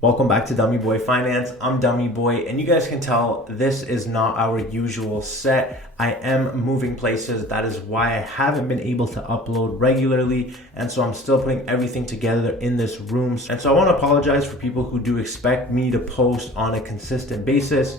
Welcome back to Dummy Boy Finance. I'm Dummy Boy, and you guys can tell this is not our usual set. I am moving places. That is why I haven't been able to upload regularly, and so I'm still putting everything together in this room. And so I want to apologize for people who do expect me to post on a consistent basis.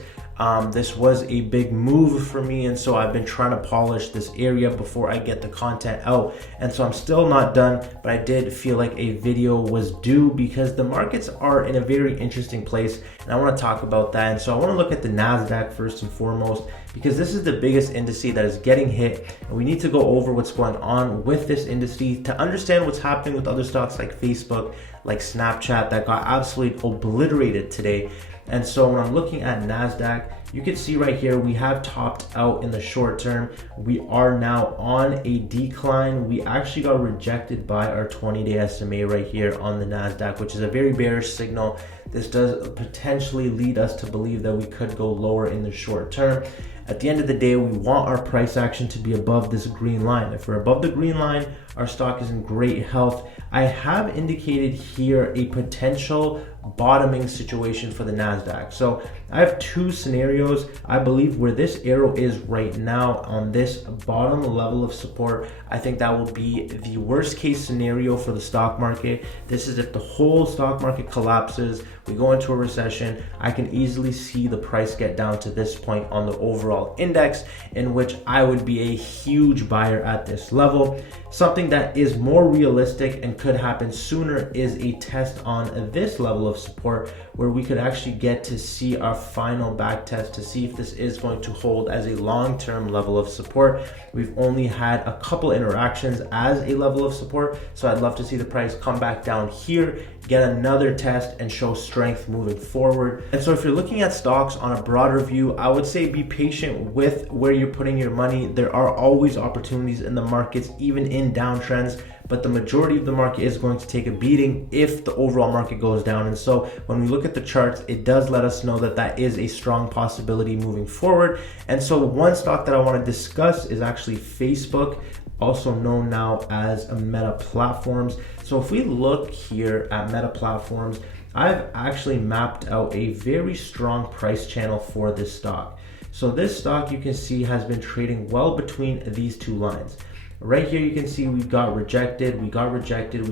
This was a big move for me, and so I've been trying to polish this area before I get the content out, and so I'm still not done, but I did feel like a video was due because the markets are in a very interesting place, and I want to talk about that. And so I want to look at the Nasdaq first and foremost, because this is the biggest indice that is getting hit, and we need to go over what's going on with this indice to understand what's happening with other stocks like Facebook, like Snapchat, that got absolutely obliterated today. And so when I'm looking at Nasdaq, you can see right here, we have topped out in the short term. We are now on a decline. We actually got rejected by our 20-day SMA right here on the Nasdaq, which is a very bearish signal. This does potentially lead us to believe that we could go lower in the short term. At the end of the day, we want our price action to be above this green line. If we're above the green line, our stock is in great health. I have indicated here a potential bottoming situation for the Nasdaq. So I have two scenarios. I believe where this arrow is right now on this bottom level of support, I think that will be the worst case scenario for the stock market. This is if the whole stock market collapses, we go into a recession. I can easily see the price get down to this point on the overall index, in which I would be a huge buyer at this level. Something that is more realistic and could happen sooner is a test on this level of support, where we could actually get to see our final back test to see if this is going to hold as a long-term level of support. We've only had a couple interactions as a level of support, so I'd love to see the price come back down here, get another test, and show strength moving forward. And so if you're looking at stocks on a broader view, I would say be patient with where you're putting your money. There are always opportunities in the markets, even in downtrends, but the majority of the market is going to take a beating if the overall market goes down. And so when we look at the charts, it does let us know that that is a strong possibility moving forward. And so one stock that I want to discuss is actually Facebook, also known now as Meta Platforms. So if we look here at Meta Platforms, I've actually mapped out a very strong price channel for this stock. So this stock, you can see, has been trading well between these two lines. Right here, you can see we got rejected. We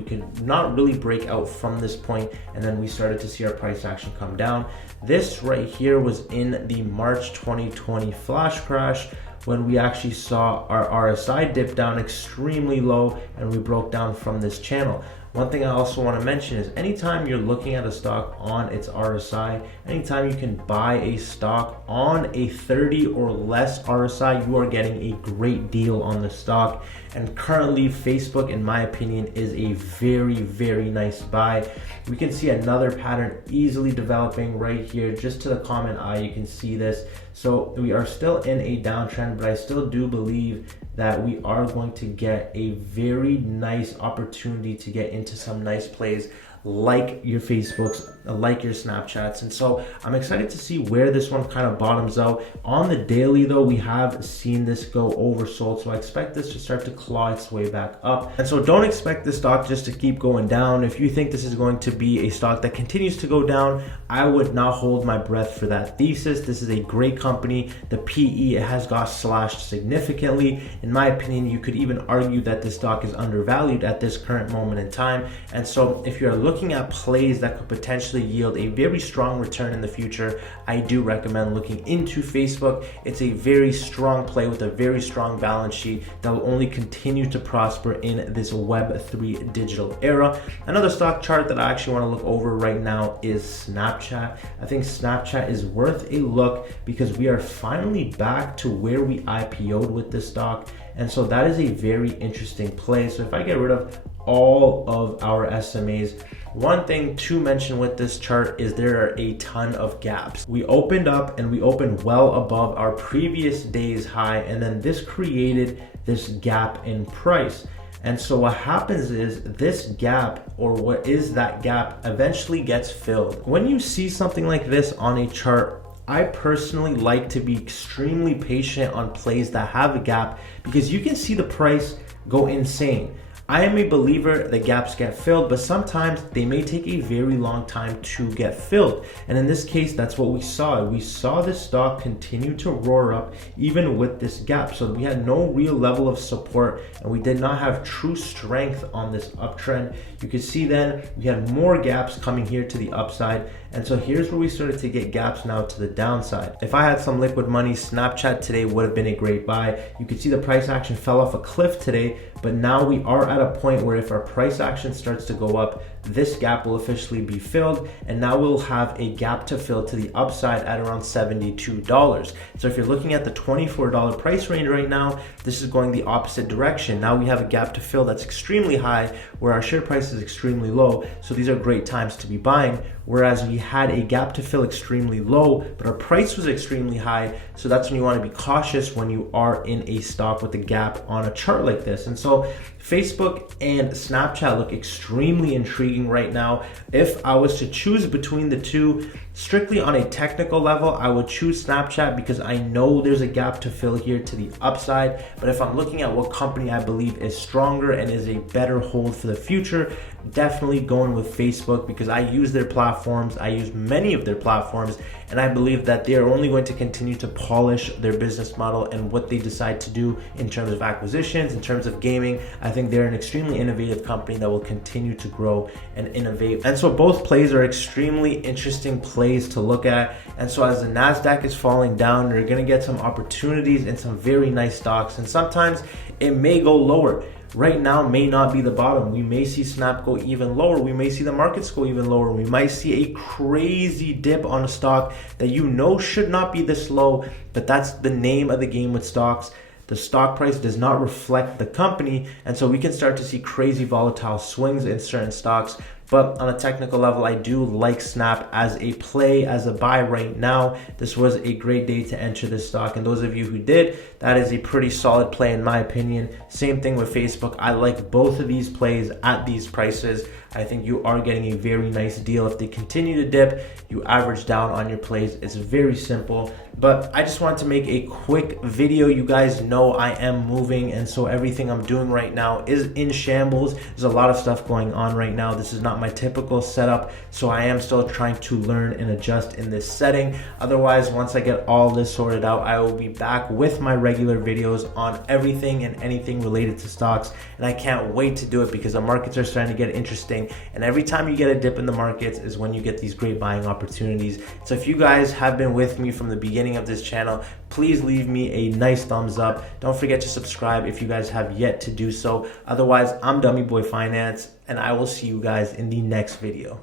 could not really break out from this point, and then we started to see our price action come down. This right here was in the March 2020 flash crash, when we actually saw our RSI dip down extremely low, and we broke down from this channel. One thing I also want to mention is anytime you're looking at a stock on its RSI, anytime you can buy a stock on a 30 or less RSI, you are getting a great deal on the stock. And currently, Facebook, in my opinion, is a very, very nice buy. We can see another pattern easily developing right here. Just to the common eye, you can see this. So we are still in a downtrend, but I still do believe that we are going to get a very nice opportunity to get into some nice plays like your Facebooks, like your Snapchats. And so I'm excited to see where this one kind of bottoms out. On the daily though, we have seen this go oversold, so I expect this to start to claw its way back up. And so don't expect this stock just to keep going down. If you think this is going to be a stock that continues to go down, I would not hold my breath for that thesis. This is a great company. The PE has got slashed significantly. In my opinion, you could even argue that this stock is undervalued at this current moment in time. And so if you're looking at plays that could potentially yield a very strong return in the future, I do recommend looking into Facebook. It's a very strong play with a very strong balance sheet that will only continue to prosper in this Web3 digital era. Another stock chart that I actually want to look over right now is Snapchat. I think Snapchat is worth a look because we are finally back to where we IPO'd with this stock. And so that is a very interesting play. So if I get rid of all of our SMAs, one thing to mention with this chart is there are a ton of gaps. We opened up and we opened well above our previous day's high, and then this created this gap in price. And so what happens is this gap, or what is that gap, eventually gets filled. When you see something like this on a chart, I personally like to be extremely patient on plays that have a gap because you can see the price go insane. I am a believer that gaps get filled, but sometimes they may take a very long time to get filled. And in this case, that's what we saw. We saw this stock continue to roar up even with this gap. So we had no real level of support and we did not have true strength on this uptrend. You can see then we had more gaps coming here to the upside. And so here's where we started to get gaps now to the downside. If I had some liquid money, Snapchat today would have been a great buy. You can see the price action fell off a cliff today, but now we are at a point where if our price action starts to go up, this gap will officially be filled, and now we'll have a gap to fill to the upside at around $72. So if you're looking at the $24 price range right now, this is going the opposite direction. Now we have a gap to fill that's extremely high, where our share price is extremely low. So these are great times to be buying. Whereas we had a gap to fill extremely low, but our price was extremely high. So that's when you want to be cautious when you are in a stock with a gap on a chart like this. And so Facebook and Snapchat look extremely intriguing right now. If I was to choose between the two, strictly on a technical level, I would choose Snapchat because I know there's a gap to fill here to the upside. But if I'm looking at what company I believe is stronger and is a better hold for the future, definitely going with Facebook because I use their platforms. I use many of their platforms, and I believe that they are only going to continue to polish their business model and what they decide to do in terms of acquisitions, in terms of gaming. I think they're an extremely innovative company that will continue to grow and innovate. And so both plays are extremely interesting plays to look at. And so as the Nasdaq is falling down, you're going to get some opportunities in some very nice stocks, and sometimes it may go lower. Right now may not be the bottom. We may see Snap go even lower. We may see the markets go even lower. We might see a crazy dip on a stock that you know should not be this low, but that's the name of the game with stocks. The stock price does not reflect the company, and so we can start to see crazy volatile swings in certain stocks. But on a technical level, I do like Snap as a play, as a buy right now. This was a great day to enter this stock. And those of you who did, that is a pretty solid play in my opinion. Same thing with Facebook. I like both of these plays at these prices. I think you are getting a very nice deal. If they continue to dip, you average down on your plays. It's very simple. But I just wanted to make a quick video. You guys know I am moving, and so everything I'm doing right now is in shambles. There's a lot of stuff going on right now. This is not my typical setup, so I am still trying to learn and adjust in this setting. Otherwise, once I get all this sorted out, I will be back with my regular videos on everything and anything related to stocks, and I can't wait to do it because the markets are starting to get interesting, and every time you get a dip in the markets is when you get these great buying opportunities. So if you guys have been with me from the beginning of this channel, please leave me a nice thumbs up. Don't forget to subscribe if you guys have yet to do so. Otherwise, I'm Dummy Boy Finance, and I will see you guys in the next video.